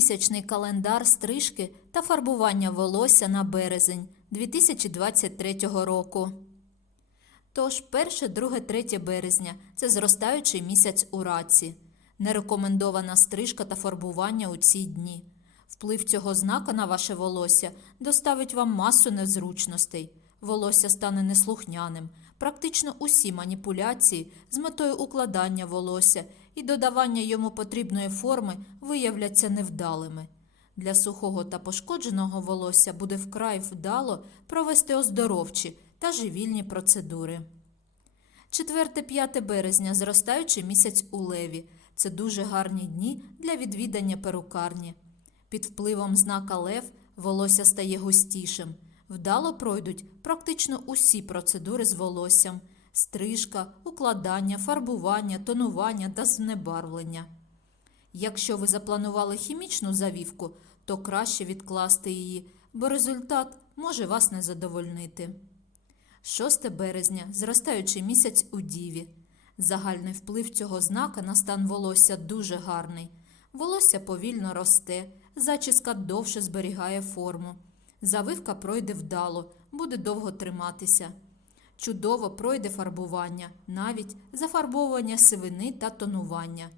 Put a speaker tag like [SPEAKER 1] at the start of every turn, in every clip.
[SPEAKER 1] Місячний календар стрижки та фарбування волосся на березень 2023 року. Тож 1, 2, 3 березня це зростаючий місяць у раці. Нерекомендована стрижка та фарбування у ці дні. Вплив цього знака на ваше волосся доставить вам масу незручностей. Волосся стане неслухняним. Практично усі маніпуляції з метою укладання волосся і додавання йому потрібної форми виявляться невдалими. Для сухого та пошкодженого волосся буде вкрай вдало провести оздоровчі та живільні процедури. 4-5 березня зростаючий місяць у леві. Це дуже гарні дні для відвідання перукарні. Під впливом знака лев волосся стає густішим. Вдало пройдуть практично усі процедури з волоссям: стрижка, укладання, фарбування, тонування та знебарвлення. Якщо ви запланували хімічну завівку, то краще відкласти її, бо результат може вас не задовольнити. 6 березня зростаючий місяць у Діві. Загальний вплив цього знака на стан волосся дуже гарний. Волосся повільно росте, зачіска довше зберігає форму. Завивка пройде вдало, буде довго триматися. Чудово пройде фарбування, навіть зафарбовування сивини та тонування.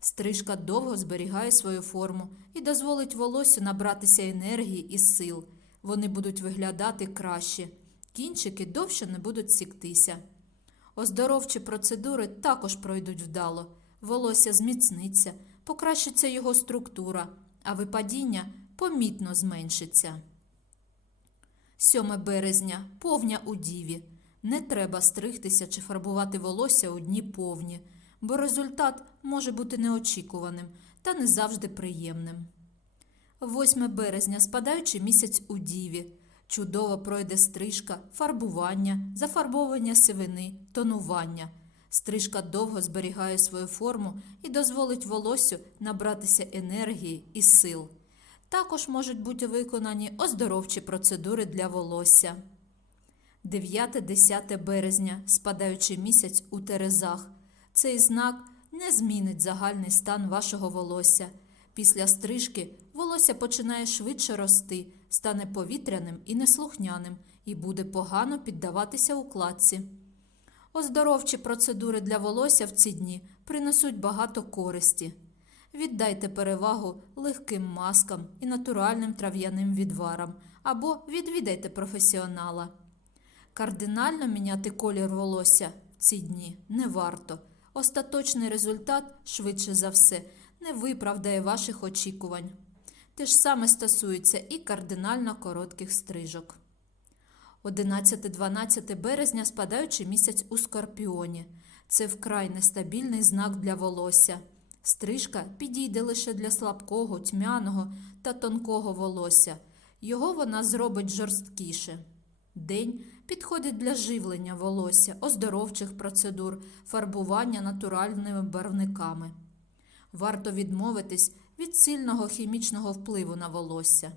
[SPEAKER 1] Стрижка довго зберігає свою форму і дозволить волосю набратися енергії і сил. Вони будуть виглядати краще. Кінчики довше не будуть сіктися. Оздоровчі процедури також пройдуть вдало. Волосся зміцниться, покращиться його структура, а випадіння помітно зменшиться. 7 березня повня у діві. Не треба стригтися чи фарбувати волосся у дні повні, бо результат може бути неочікуваним та не завжди приємним. 8 березня спадаючий місяць у діві. Чудово пройде стрижка, фарбування, зафарбовування сивини, тонування. Стрижка довго зберігає свою форму і дозволить волоссю набратися енергії і сил. Також можуть бути виконані оздоровчі процедури для волосся. 9-10 березня, спадаючий місяць у Терезах. Цей знак не змінить загальний стан вашого волосся. Після стрижки волосся починає швидше рости, стане повітряним і неслухняним і буде погано піддаватися укладці. Оздоровчі процедури для волосся в ці дні принесуть багато користі. Віддайте перевагу легким маскам і натуральним трав'яним відварам або відвідайте професіонала. Кардинально міняти колір волосся в ці дні не варто. Остаточний результат, швидше за все, не виправдає ваших очікувань. Те ж саме стосується і кардинально коротких стрижок. 11-12 березня спадаючий місяць у Скорпіоні. Це вкрай нестабільний знак для волосся. Стрижка підійде лише для слабкого, тьмяного та тонкого волосся. Його вона зробить жорсткіше. День підходить для живлення волосся, оздоровчих процедур, фарбування натуральними барвниками. Варто відмовитись від сильного хімічного впливу на волосся.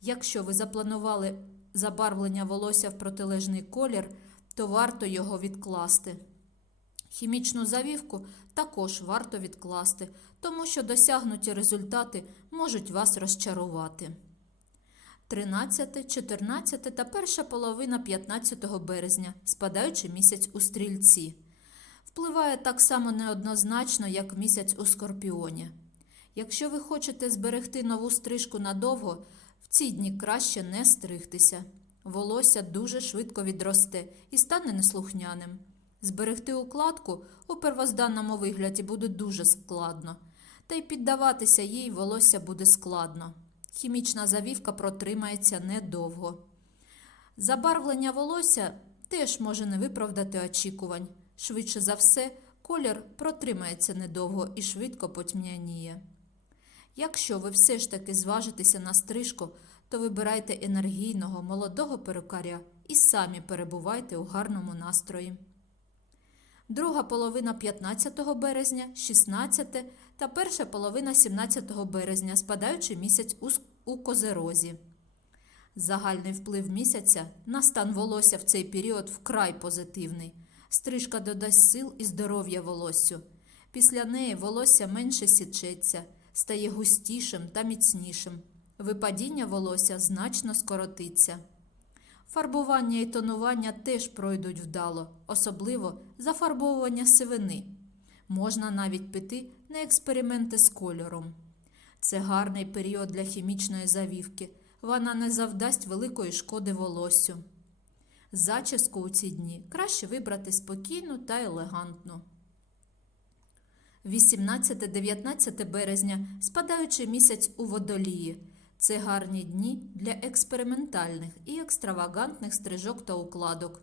[SPEAKER 1] Якщо ви запланували забарвлення волосся в протилежний колір, то варто його відкласти. Хімічну завівку також варто відкласти, тому що досягнуті результати можуть вас розчарувати. 13, 14 та перша половина 15 березня, спадаючий місяць у стрільці. Впливає так само неоднозначно, як місяць у скорпіоні. Якщо ви хочете зберегти нову стрижку надовго, в ці дні краще не стригтися. Волосся дуже швидко відросте і стане неслухняним. Зберегти укладку у первозданному вигляді буде дуже складно, та й піддаватися їй волосся буде складно. Хімічна завівка протримається недовго. Забарвлення волосся теж може не виправдати очікувань. Швидше за все, колір протримається недовго і швидко потьмяніє. Якщо ви все ж таки зважитеся на стрижку, то вибирайте енергійного молодого перукаря і самі перебувайте у гарному настрої. Друга половина 15 березня, 16 та перша половина 17 березня, спадаючий місяць у козерозі. Загальний вплив місяця на стан волосся в цей період вкрай позитивний. Стрижка додасть сил і здоров'я волоссю. Після неї волосся менше січеться, стає густішим та міцнішим. Випадіння волосся значно скоротиться. Фарбування і тонування теж пройдуть вдало, особливо зафарбовування сивини. Можна навіть піти на експерименти з кольором. Це гарний період для хімічної завівки. Вона не завдасть великої шкоди волоссю. Зачіску у ці дні краще вибрати спокійну та елегантну. 18-19 березня спадаючий місяць у водолії. Це гарні дні для експериментальних і екстравагантних стрижок та укладок.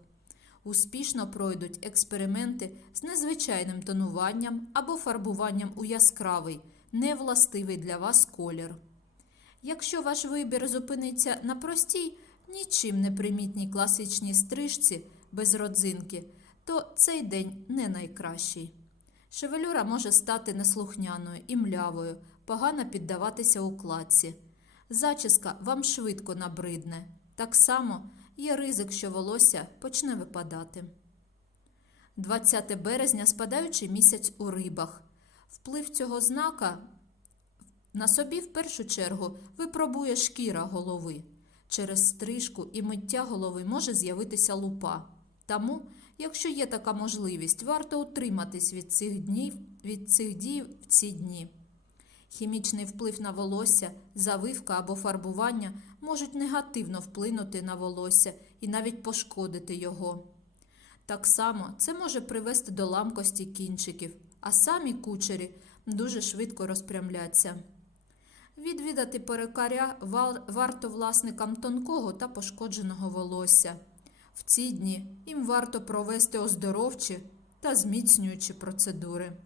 [SPEAKER 1] Успішно пройдуть експерименти з незвичайним тонуванням або фарбуванням у яскравий, невластивий для вас колір. Якщо ваш вибір зупиниться на простій, нічим не примітній класичній стрижці без родзинки, то цей день не найкращий. Шевелюра може стати неслухняною і млявою, погано піддаватися укладці. Зачіска вам швидко набридне. Так само є ризик, що волосся почне випадати. 20 березня спадаючий місяць у рибах. Вплив цього знака на собі в першу чергу випробує шкіра голови. Через стрижку і миття голови може з'явитися лупа. Тому, якщо є така можливість, варто утриматись від цих днів, від цих дій в ці дні. Хімічний вплив на волосся, завивка або фарбування можуть негативно вплинути на волосся і навіть пошкодити його. Так само це може привести до ламкості кінчиків, а самі кучері дуже швидко розпрямляться. Відвідати перекаря варто власникам тонкого та пошкодженого волосся. В ці дні їм варто провести оздоровчі та зміцнюючі процедури.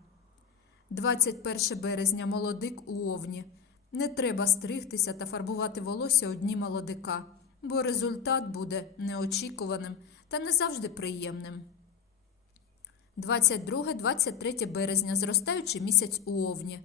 [SPEAKER 1] 21 березня молодик у овні. Не треба стригтися та фарбувати волосся у дні молодика, бо результат буде неочікуваним та не завжди приємним. 22-23 березня зростаючий місяць у овні.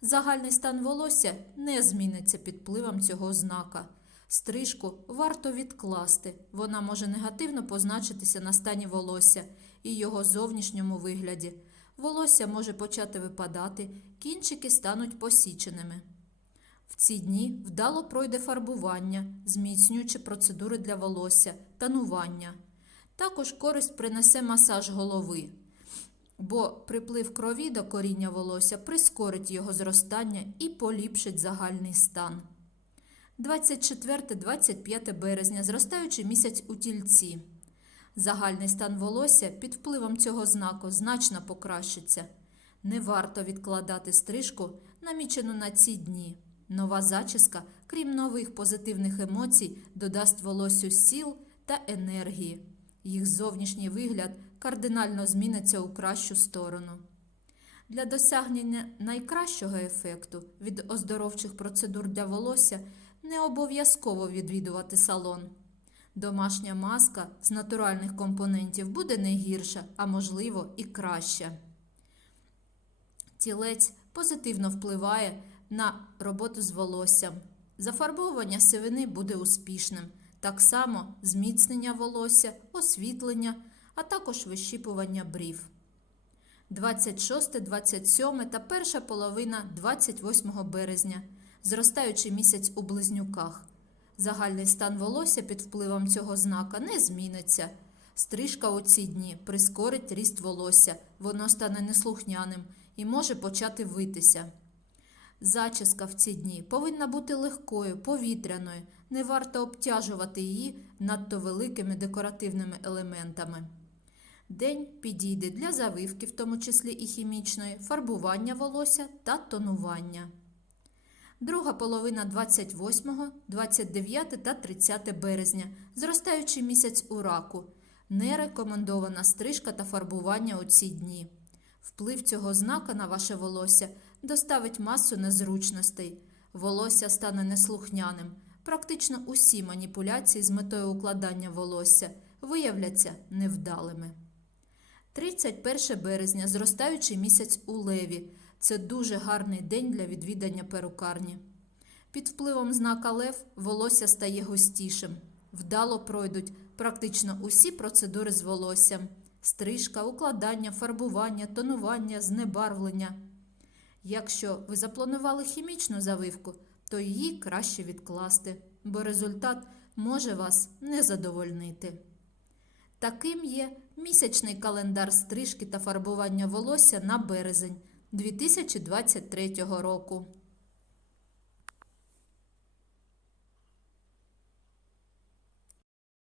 [SPEAKER 1] Загальний стан волосся не зміниться під впливом цього знака. Стрижку варто відкласти, вона може негативно позначитися на стані волосся і його зовнішньому вигляді. Волосся може почати випадати, кінчики стануть посіченими. В ці дні вдало пройде фарбування, зміцнюючи процедури для волосся, танування. Також користь принесе масаж голови, бо приплив крові до коріння волосся прискорить його зростання і поліпшить загальний стан. 24-25 березня зростаючий місяць у тільці. Загальний стан волосся під впливом цього знаку значно покращиться. Не варто відкладати стрижку, намічену на ці дні. Нова зачіска, крім нових позитивних емоцій, додасть волоссю сіл та енергії. Їх зовнішній вигляд кардинально зміниться у кращу сторону. Для досягнення найкращого ефекту від оздоровчих процедур для волосся не обов'язково відвідувати салон. Домашня маска з натуральних компонентів буде не гірша, а можливо і краща. Тілець позитивно впливає на роботу з волоссям. Зафарбовування сивини буде успішним. Так само зміцнення волосся, освітлення, а також вищіпування брів. 26, 27 та перша половина 28 березня, зростаючий місяць у близнюках. Загальний стан волосся під впливом цього знака не зміниться. Стрижка у ці дні прискорить ріст волосся, воно стане неслухняним і може почати витися. Зачіска в ці дні повинна бути легкою, повітряною, не варто обтяжувати її надто великими декоративними елементами. День підійде для завивки, в тому числі і хімічної, фарбування волосся та тонування. Друга половина 28, 29 та 30 березня, зростаючий місяць у раку. Не рекомендована стрижка та фарбування у ці дні. Вплив цього знака на ваше волосся доставить масу незручностей. Волосся стане неслухняним. Практично усі маніпуляції з метою укладання волосся виявляться невдалими. 31 березня зростаючий місяць у леві. Це дуже гарний день для відвідання перукарні. Під впливом знака Лев волосся стає густішим. Вдало пройдуть практично усі процедури з волоссям: стрижка, укладання, фарбування, тонування, знебарвлення. Якщо ви запланували хімічну завивку, то її краще відкласти, бо результат може вас не задовольнити. Таким є місячний календар стрижки та фарбування волосся на березень 2023 року.